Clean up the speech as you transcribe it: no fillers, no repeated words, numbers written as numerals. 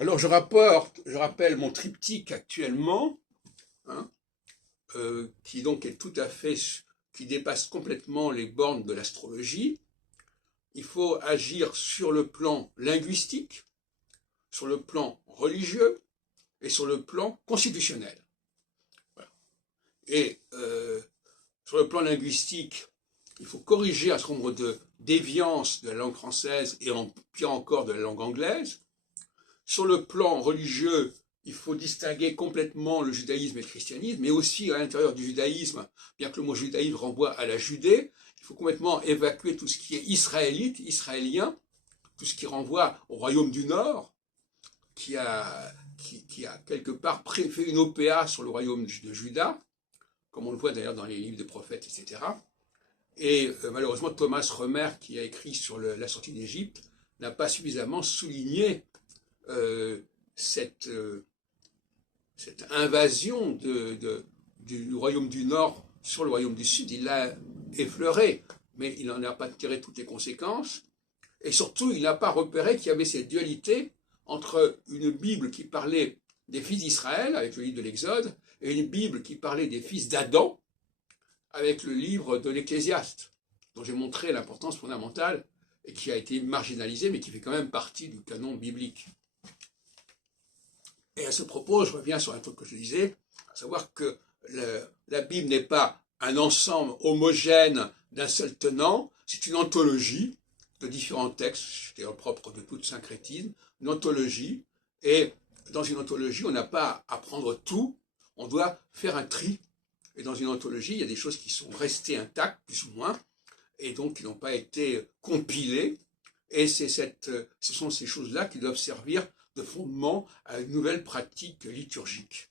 Alors je rappelle mon triptyque actuellement, hein, qui donc est tout à fait, qui dépasse complètement les bornes de l'astrologie. Il faut agir sur le plan linguistique, sur le plan religieux et sur le plan constitutionnel. Voilà. Et sur le plan linguistique, il faut corriger un certain nombre de déviances de la langue française et en pire encore de la langue anglaise. Sur le plan religieux, il faut distinguer complètement le judaïsme et le christianisme, mais aussi à l'intérieur du judaïsme, bien que le mot judaïsme renvoie à la Judée, il faut complètement évacuer tout ce qui est israélite, israélien, tout ce qui renvoie au royaume du Nord, qui a quelque part fait une OPA sur le royaume de Juda, comme on le voit d'ailleurs dans les livres des prophètes, etc. Et malheureusement, Thomas Romer, qui a écrit sur la sortie d'Égypte, n'a pas suffisamment souligné cette invasion du royaume du Nord sur le royaume du Sud. Il l'a effleuré, mais il n'en a pas tiré toutes les conséquences. Et surtout, il n'a pas repéré qu'il y avait cette dualité entre une Bible qui parlait des fils d'Israël, avec le livre de l'Exode, et une Bible qui parlait des fils d'Adam, avec le livre de l'Ecclésiaste, dont j'ai montré l'importance fondamentale et qui a été marginalisé, mais qui fait quand même partie du canon biblique. Et à ce propos, je reviens sur un truc que je disais, à savoir que la Bible n'est pas un ensemble homogène d'un seul tenant, c'est une anthologie de différents textes, c'était propre de toute syncrétisme, une anthologie, et dans une anthologie, on n'a pas à prendre tout, on doit faire un tri. Et dans une anthologie, il y a des choses qui sont restées intactes, plus ou moins, et donc qui n'ont pas été compilées. Et ce sont ces choses-là qui doivent servir de fondement à une nouvelle pratique liturgique.